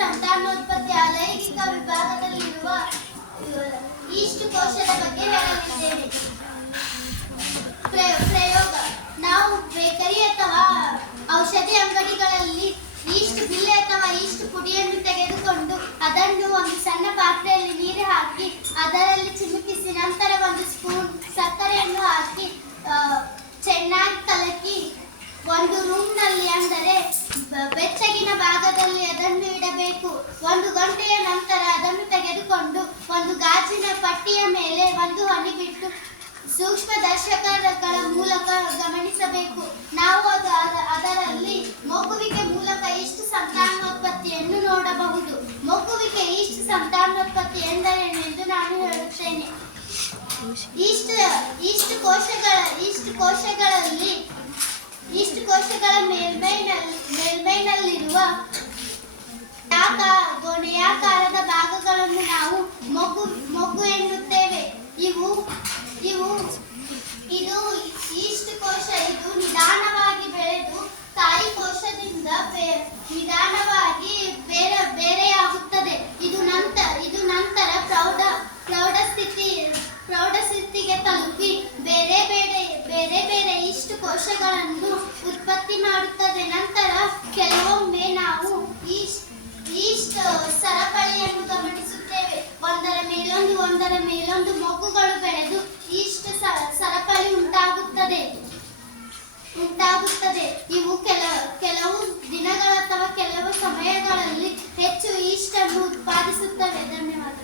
ಸಂತಾನೋತ್ಪತ್ತಿ ಲೈಂಗಿಕ ವಿಭಾಗದಲ್ಲಿರುವ ಈಸ್ಟ್ ಕೋಶದ ಬಗ್ಗೆ ಹೇಳಲಿದ್ದೇನೆ. ಪ್ರಯೋಗ: ನಾವು ಬೇಕರಿ ಅಥವಾ ಔಷಧಿ ಅಂಗಡಿಗಳಲ್ಲಿ ಈಸ್ಟ್ ಬಿಲ್ಲೆ ಅಥವಾ ಈಸ್ಟ್ ಪುಡಿಯನ್ನು ತೆಗೆದುಕೊಂಡು ಅದನ್ನು ಒಂದು ಸಣ್ಣ ಪಾತ್ರೆಯಲ್ಲಿ ನೀರು ಹಾಕಿ ಅದರಲ್ಲಿ ಚಿಮುಕಿಸಿ ನಂತರ ಒಂದು ಸ್ಪೂನ್ ಸಕ್ಕರೆಯನ್ನು ಹಾಕಿ ಚೆನ್ನಾಗಿ ಕಲಕಿ ಒಂದು ರೂಮ್ನಲ್ಲಿ, ಅಂದರೆ ಬೆಚ್ಚಗಿನ ಭಾಗದಲ್ಲಿ ಅದನ್ನು ಇಡಬೇಕು. 1 ಗಂಟೆಯ ನಂತರ ಅದನ್ನು ತೆಗೆದುಕೊಂಡು ಒಂದು ಗಾಜಿನ ಪಟ್ಟಿಯ ಮೇಲೆ ಒಂದು ಹನಿ ಬಿಟ್ಟು ಸೂಕ್ಷ್ಮದರ್ಶಕಗಳ ಮೂಲಕ ಗಮನಿಸಬೇಕು. ನಾವು ಅದರಲ್ಲಿ ಮೊಗ್ಗುವಿಕೆ ಮೂಲಕ ಈಸ್ಟ್ ಸಂತಾನೋತ್ಪತ್ತಿಯನ್ನು ನೋಡಬಹುದು. ಮೊಗ್ಗುವಿಕೆ ಈಸ್ಟ್ ಸಂತಾನೋತ್ಪತ್ತಿ ಎಂದರೇನು ಎಂದು ನಾನು ಹೇಳುತ್ತೇನೆ. ಈಸ್ಟ್ ಕೋಶಗಳ ಮೇಲ್ಮೈನಲ್ಲಿರುವ ಗೋಣೆಯಾಕಾರದ ಭಾಗಗಳನ್ನು ನಾವು ಮೊಗ್ಗು ಎನ್ನುತ್ತೇವೆ. ಇದು ಈಸ್ಟ್ ಕೋಶ. ಇದು ನಿಧಾನವಾಗಿ ಬೆಳೆದು ತಾಯಿ ಕೋಶದಿಂದ ನಿಧಾನವಾಗಿ ಬೇರೆಯಾಗುತ್ತದೆ. ಇದು ನಂತರ ಪ್ರೌಢಸ್ಥಿತಿಗೆ ತಲುಪಿ ಬೇರೆ ಬೇರೆ ಈಸ್ಟ್ ಕೋಶಗಳನ್ನು ಉತ್ಪತ್ತಿ ಮಾಡುತ್ತದೆ. ನಂತರ ಕೆಲವೊಮ್ಮೆ ನಾವು ಈಸ್ಟ್ ಸರಪಳಿಯನ್ನು ಗಮನಿಸುತ್ತೇವೆ. ಒಂದರ ಮೇಲೊಂದು ಮೊಗ್ಗುಗಳು ಬೆಳೆದು ಈಸ್ಟ್ ಸರಪಳಿ ಉಂಟಾಗುತ್ತದೆ. ಇವು ಕೆಲವು ದಿನಗಳ ಅಥವಾ ಕೆಲವು ಸಮಯಗಳಲ್ಲಿ ಹೆಚ್ಚು ಈಸ್ಟ್ ಅನ್ನು